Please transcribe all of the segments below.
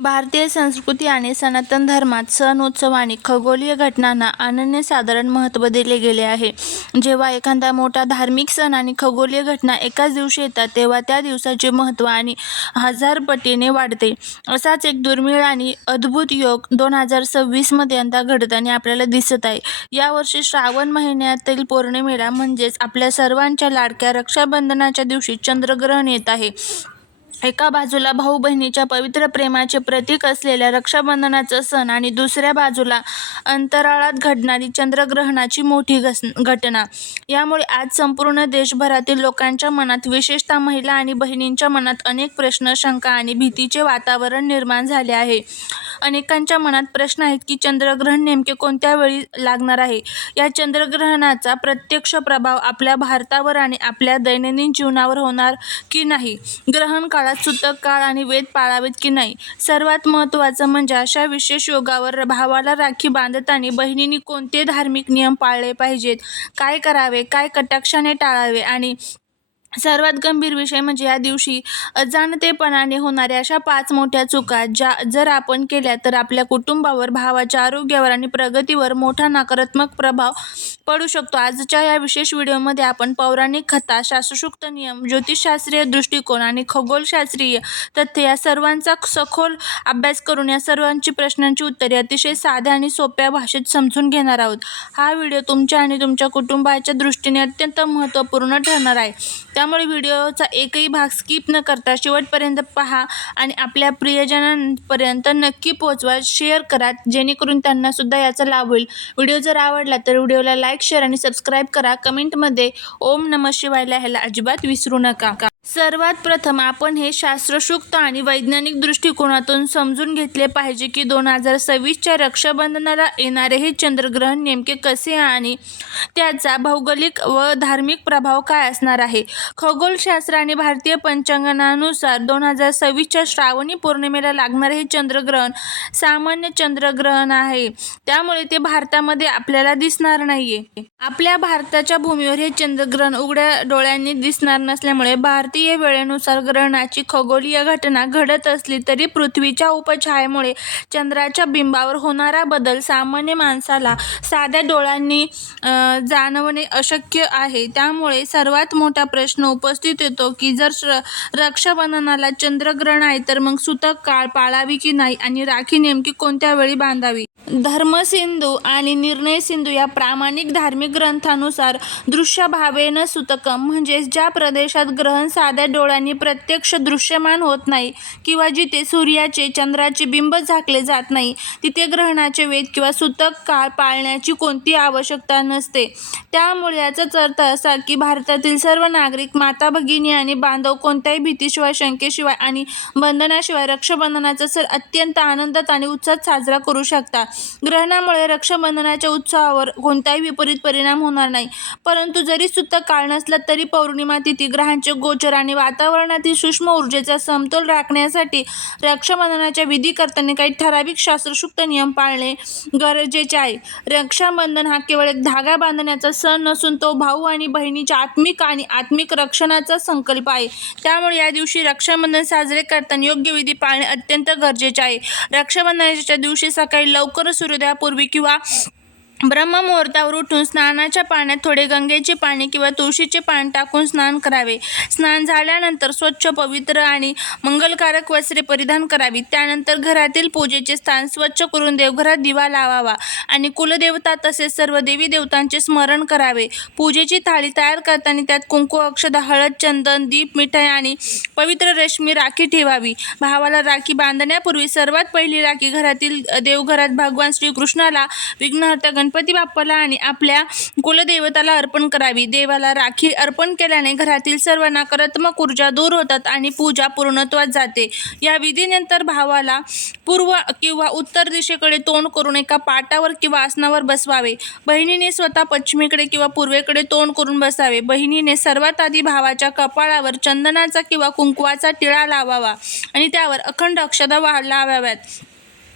भारतीय संस्कृती आणि सनातन धर्मात सण, उत्सव आणि खगोलीय घटनांना अनन्यसाधारण महत्त्व दिले गेले आहे. जेव्हा एखादा मोठा धार्मिक सण आणि खगोलीय घटना एकाच दिवशी येतात, तेव्हा त्या दिवसाचे महत्त्व आणि हजार पटीने वाढते. असाच एक दुर्मिळ आणि अद्भुत योग 2026 मध्ये यंदा घडताना आपल्याला दिसत आहे. यावर्षी श्रावण महिन्यातील पौर्णिमेला म्हणजेच आपल्या सर्वांच्या लाडक्या रक्षाबंधनाच्या दिवशी चंद्रग्रहण येत आहे. एका बाजूला भाऊ बहिणीच्या पवित्र प्रेमाचे प्रतीक असलेल्या रक्षाबंधनाचा सण आणि दुसऱ्या बाजूला अंतराळात घडणारी चंद्रग्रहणाची मोठी घटना. यामुळे आज संपूर्ण देशभरातील लोकांच्या मनात, विशेषतः महिला आणि बहिणींच्या मनात अनेक प्रश्न, शंका आणि भीतीचे वातावरण निर्माण झाले आहे. अनेकांच्या मनात प्रश्न आहेत की चंद्रग्रहण नेमके कोणत्या वेळी लागणार आहे? या चंद्रग्रहणाचा प्रत्यक्ष प्रभाव आपल्या भारतावर आणि आपल्या दैनंदिन जीवनावर होणार की नाही? ग्रहण काळात सूतक काळ आणि वेद पाळावेत की नाही? सर्वात महत्त्वाचं म्हणजे अशा विशेष योगावर भावाला राखी बांधताना बहिणींनी कोणते धार्मिक नियम पाळले पाहिजेत, काय करावे, काय कटाक्षाने टाळावे आणि सर्वात गंभीर विषय म्हणजे या दिवशी अजाणतेपणाने होणाऱ्या अशा 5 मोठ्या चुका, ज्या जर आपण केल्या तर आपल्या कुटुंबावर, भावाच्या आरोग्यावर आणि प्रगतीवर मोठा नकारात्मक प्रभाव पडू शकतो. आजच्या या विशेष व्हिडिओमध्ये आपण पौराणिक कथा, शास्त्रोक्त नियम, ज्योतिषशास्त्रीय दृष्टिकोन आणि खगोलशास्त्रीय तथ्य या सर्वांचा सखोल अभ्यास करून या सर्वांची प्रश्नांची उत्तरे अतिशय साध्या आणि सोप्या भाषेत समजून घेणार आहोत. हा व्हिडिओ तुमच्या आणि तुमच्या कुटुंबाच्या दृष्टीने अत्यंत महत्त्वपूर्ण ठरणार आहे. त्यामुळे व्हिडिओचा एकही भाग स्किप न करता शेवटपर्यंत पहा आणि आपल्या प्रियजनांपर्यंत नक्की पोहोचवा, शेअर करा, जेणेकरून त्यांना सुद्धा याचा लाभ होईल. व्हिडिओ जर आवडला तर व्हिडिओला लाईक, शेअर आणि सबस्क्राईब करा. कमेंटमध्ये ओम नमः शिवाय लिहायला अजिबात विसरू नका. सर्वात प्रथम आपण हे शास्त्रोक्त आणि वैज्ञानिक दृष्टिकोनातून समजून घेतले पाहिजे की 2026च्या रक्षाबंधनाला येणारे हे चंद्रग्रहण नेमके कसे आणि त्याचा भौगोलिक व धार्मिक प्रभाव काय असणार आहे. खगोलशास्त्र आणि भारतीय पंचांगानुसार 2026च्या श्रावणी पौर्णिमेला लागणारे हे चंद्रग्रहण सामान्य चंद्रग्रहण आहे. त्यामुळे ते भारतामध्ये आपल्याला दिसणार नाहीये. आपल्या भारताच्या भूमीवर हे चंद्रग्रहण उघड्या डोळ्यांनी दिसणार नसल्यामुळे भारतीय वेळेनुसार ग्रहणाची खगोलीय घटना घडत असली तरी पृथ्वीच्या उपछायेमुळे चंद्राच्या बिंबावर होणारा बदल सामान्य माणसाला साध्या डोळ्यांनी जाणवणे अशक्य आहे. त्यामुळे सर्वात मोठा प्रश्न उपस्थित येतो की जर रक्षाबंधनाला चंद्रग्रहण आहे तर मग सूतक काळ पाळावी की नाही आणि राखी नेमकी कोणत्या वेळी बांधावी. धर्मसिंधू आणि निर्णय सिंधू या प्रामाणिक धार्मिक ग्रंथानुसार दृश्यभावेन सूतकम म्हणजेच ज्या प्रदेशात ग्रहण साध्या डोळ्यांनी प्रत्यक्ष दृश्यमान होत नाही किंवा जिथे सूर्याचे, चंद्राचे बिंब झाकले जात नाही, तिथे ग्रहणाचे वेद किंवा सूतक काळ पाळण्याची कोणती आवश्यकता नसते. त्यामुळे याचाच अर्थ असा की भारतातील सर्व नागरिक, माता भगिनी आणि बांधव कोणत्याही भीतीशिवाय, शंकेशिवाय आणि बंधनाशिवाय रक्षाबंधनाचा सण अत्यंत आनंदात आणि उत्साहात साजरा करू शकतात. ग्रहणामुळे रक्षाबंधनाच्या उत्सवावर कोणताही विपरीत परिणाम होणार नाही. परंतु जरी सूतक काळ नसला तरी पौर्णिमा तिथी, ग्रहांचे गोचर आणि वातावरणातील सूक्ष्म ऊर्जेचा समतोल राखण्यासाठी रक्षाबंधनाच्या विधी करताना काही ठराविक शास्त्रोक्त नियम पाळणे गरजेचे आहे. रक्षाबंधन हा केवळ एक धागा बांधण्याचा सण नसून तो भाऊ आणि बहिणीच्या आत्मिक रक्षणाचा संकल्प आहे. त्यामुळे या दिवशी रक्षाबंधन साजरे करताना योग्य विधी पाळणे अत्यंत गरजेचे आहे. रक्षाबंधनाच्या दिवशी सकाळी लवकर सूर्योदयापूर्वी किंवा ब्रह्ममुहूर्तावर उठून स्नानाच्या पाण्यात थोडे गंगेचे पाणी किंवा तुळशीचे पाणी टाकून स्नान करावे. स्नान झाल्यानंतर स्वच्छ, पवित्र आणि मंगलकारक वस्त्रे परिधान करावी. त्यानंतर घरातील पूजेचे स्थान स्वच्छ करून देवघरात दिवा लावावा आणि कुलदेवता तसेच सर्व देवी देवतांचे स्मरण करावे. पूजेची थाळी तयार करताना त्यात कुंकू, अक्षता, हळद, चंदन, दीप, मिठाई आणि पवित्र रेशमी राखी ठेवावी. भावाला राखी बांधण्यापूर्वी सर्वात पहिली राखी घरातील देवघरात भगवान श्रीकृष्णाला, विघ्नहर्ता गणपती बाप्पाला आणि आपल्या कुलदेवताला अर्पण करावी. देवाला राखी अर्पण केल्याने घरातील सर्व नकारात्मक ऊर्जा दूर होतात आणि पूजा पूर्णत्वास जाते. या विधीनंतर भावाला पूर्व किंवा उत्तर दिशेकडे तोंड करून एका पाटावर किंवा आसनावर बसवावे. बहिणीने स्वतः पश्चिमेकडे किंवा पूर्वेकडे तोंड करून बसावे. बहिणीने सर्वात आधी भावाच्या कपाळावर चंदनाचा किंवा कुंकवाचा टिळा लावावा आणि त्यावर अखंड अक्षता लावाव्यात.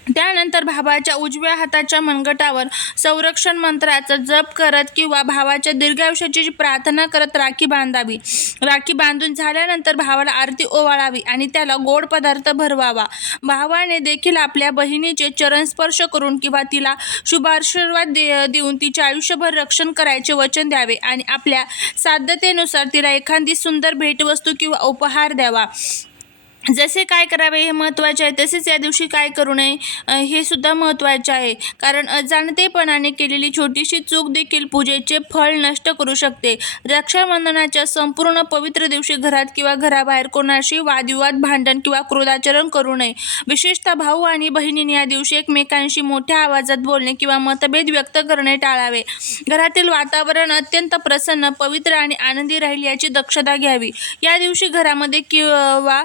त्यानंतर भावाच्या उजव्या हाताच्या मनगटावर संरक्षण मंत्राचा जप करत किंवा भावाच्या दीर्घायुष्याची प्रार्थना करत राखी बांधावी. राखी बांधून झाल्यानंतर भावाला आरती ओवाळावी आणि त्याला गोड पदार्थ भरवावा. भावाने देखील आपल्या बहिणीचे चरण स्पर्श करून किंवा तिला शुभाशीर्वाद देऊन तिचे आयुष्यभर रक्षण करायचे वचन द्यावे आणि आपल्या साध्यतेनुसार तिला एखादी सुंदर भेटवस्तू किंवा उपहार द्यावा. जसे काय करावे हे महत्त्वाचे आहे, तसेच या दिवशी काय करू नये हे सुद्धा महत्त्वाचे आहे. कारण अजाणतेपणाने केलेली छोटीशी चूक देखील पूजेचे फळ नष्ट करू शकते. रक्षाबंधनाच्या संपूर्ण पवित्र दिवशी घरात किंवा घराबाहेर कोणाशी वादविवाद, भांडण किंवा क्रोधाचरण करू नये. विशेषतः भाऊ आणि बहिणींनी या दिवशी एकमेकांशी मोठ्या आवाजात बोलणे किंवा मतभेद व्यक्त करणे टाळावे. घरातील वातावरण अत्यंत प्रसन्न, पवित्र आणि आनंदी राहील याची दक्षता घ्यावी. या दिवशी घरामध्ये किंवा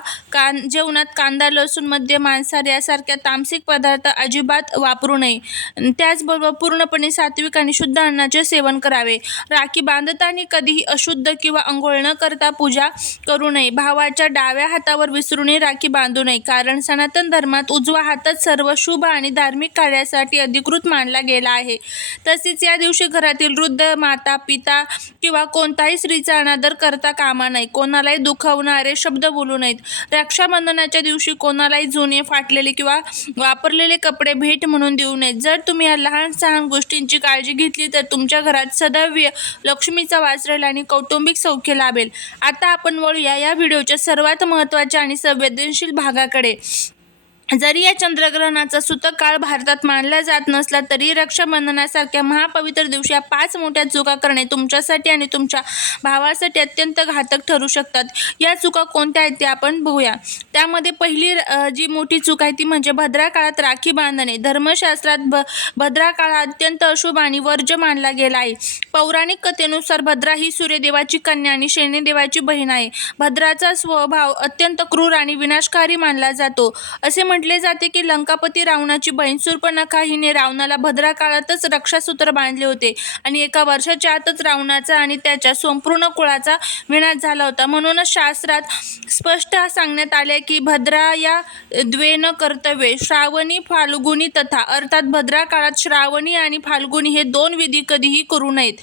जेवणात कांदा, लसूण, मद्य, मांसाहार यासारख्या तामसिक पदार्थ अजिबात वापरू नये. त्याचबरोबर पूर्णपणे सात्विक आणि शुद्ध अन्नाचे सेवन करावे. राखी बांधताना कधीही अशुद्ध किंवा अंघोळ न करता पूजा करू नये. भावाच्या डाव्या हातावर विसरूनही राखी बांधू नये, कारण सनातन धर्मात उजवा हातच सर्व शुभ आणि धार्मिक कार्यासाठी अधिकृत मानला गेला आहे. तसेच या दिवशी घरातील वृद्ध, माता, पिता किंवा कोणताही स्त्रीचा अनादर करता कामा नये. कोणालाही दुखावणारे शब्द बोलू नयेत. रक्षाबंधनाच्या दिवशी कोणालाही जुने, फाटलेले किंवा वापरलेले कपडे भेट म्हणून देऊ नयेत. जर तुम्ही या लहान सहान गोष्टींची काळजी घेतली तर तुमच्या घरात सदैव लक्ष्मीचा वास राहील आणि कौटुंबिक सौख्य लाभेल. आता आपण वळूया या व्हिडिओच्या सर्वात महत्त्वाच्या आणि संवेदनशील भागाकडे. जरी या चंद्रग्रहणाचा सूतक काळ भारतात मानला जात नसला तरी रक्षाबंधनासारख्या महापवित्र दिवशी या 5 मोठ्या चुका करणे तुमच्यासाठी आणि तुमच्या भावासाठी अत्यंत घातक ठरू शकतात. या चुका कोणत्या आहेत ते आपण बघूया. त्यामध्ये पहिली जी मोठी चूक आहे ती म्हणजे भद्रा काळात राखी बांधणे. धर्मशास्त्रात भद्रा काळ अत्यंत अशुभ आणि वर्ज्य मानला गेला आहे. पौराणिक कथेनुसार भद्रा ही सूर्यदेवाची कन्या आणि शनिदेवाची बहीण आहे. भद्राचा स्वभाव अत्यंत क्रूर आणि विनाशकारी मानला जातो. असे म्हटले जाते की लंकापती रावणाची बहीण शूर्पणखा हिने रावणाला भद्रा काळातच रक्षासूत्र बांधले होते आणि एका वर्षाच्या आतच रावणाचा आणि त्याच्या संपूर्ण कुळाचा विनाश झाला होता. म्हणूनच शास्त्रात स्पष्ट सांगण्यात आले की भद्रा या द्वे न कर्तव्ये श्रावणी फाल्गुनी तथा, अर्थात भद्रा काळात श्रावणी आणि फाल्गुनी हे 2 विधी कधीही करू नयेत.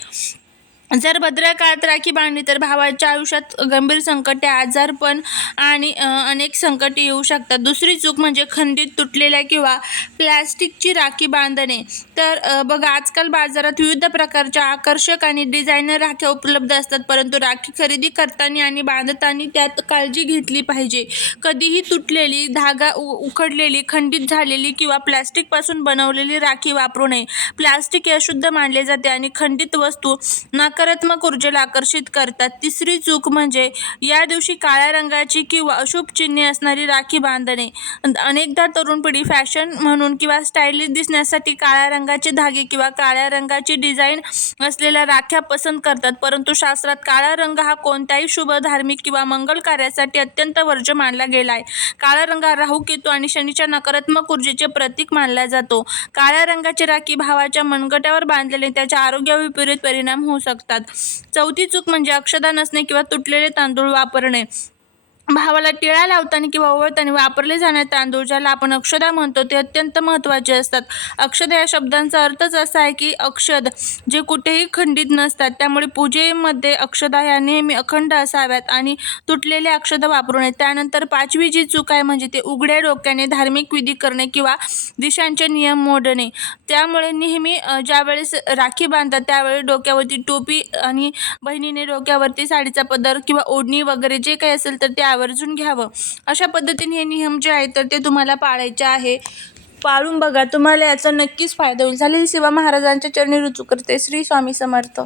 जर भद्रा काळात राखी बांधली तर भावाच्या आयुष्यात गंभीर संकटे, आजारपण आणि अनेक संकटे येऊ शकतात. दुसरी चूक म्हणजे खंडित, तुटलेल्या किंवा प्लॅस्टिकची राखी बांधणे. तर बघा, आजकाल बाजारात विविध प्रकारच्या आकर्षक आणि डिझायनर राख्या उपलब्ध असतात, परंतु राखी खरेदी करताना आणि बांधताना त्यात काळजी घेतली पाहिजे. कधीही तुटलेली, धागा उखडलेली, खंडित झालेली किंवा प्लॅस्टिकपासून बनवलेली राखी वापरू नये. प्लॅस्टिक हे अशुद्ध मानले जाते आणि खंडित वस्तू नकारात्मक ऊर्जेला आकर्षित करतात. तिसरी चूक म्हणजे या दिवशी काळ्या रंगाची किंवा अशुभ चिन्हे असणारी राखी बांधणे. अनेकदा तरुण पिढी फॅशन म्हणून किंवा स्टायलिश दिसण्यासाठी काळ्या रंगाचे धागे किंवा काळ्या रंगाची डिझाईन असलेल्या राख्या पसंत करतात, परंतु शास्त्रात काळा रंग हा कोणत्याही शुभ, धार्मिक किंवा मंगल कार्यासाठी अत्यंत वर्ज्य मानला गेला आहे. काळा रंग हा राहू, केतू आणि शनीच्या नकारात्मक ऊर्जेचे प्रतीक मानला जातो. काळ्या रंगाची राखी भावाच्या मनगटावर बांधलेले त्याच्या आरोग्यावर विपरीत परिणाम होऊ शकतात. चौथी चूक म्हणजे अक्षता नसणे किंवा तुटलेले तांदूळ वापरणे. भावाला टिळा लावताना किंवा ओवाळताना वापरले जाणारे तांदूळ, ज्याला आपण अक्षता म्हणतो, ते अत्यंत महत्त्वाचे असतात. अक्षता या शब्दांचा अर्थच असा आहे की अक्षद, जे कुठेही खंडित नसतात. त्यामुळे पूजेमध्ये अक्षता ह्या नेहमी अखंड असाव्यात आणि तुटलेल्या अक्षता वापरू नयेत. त्यानंतर 5वी जी चूक आहे म्हणजे ते उघड्या डोक्याने धार्मिक विधी करणे किंवा दिशांचे नियम मोडणे. त्यामुळे नेहमी ज्यावेळेस राखी बांधतात त्यावेळी डोक्यावरती टोपी आणि बहिणीने डोक्यावरती साडीचा पदर किंवा ओढणी वगैरे जे काही असेल तर ते आवर्जून घ्यावं. अशा पद्धतीने हे नियम जे आहेत तर ते तुम्हाला पाळायचे आहे. पाळून बघा, तुम्हाला याचा नक्कीच फायदा होईल. चालेल, सेवा महाराजांच्या चरणी रुजू करते. श्री स्वामी समर्थ.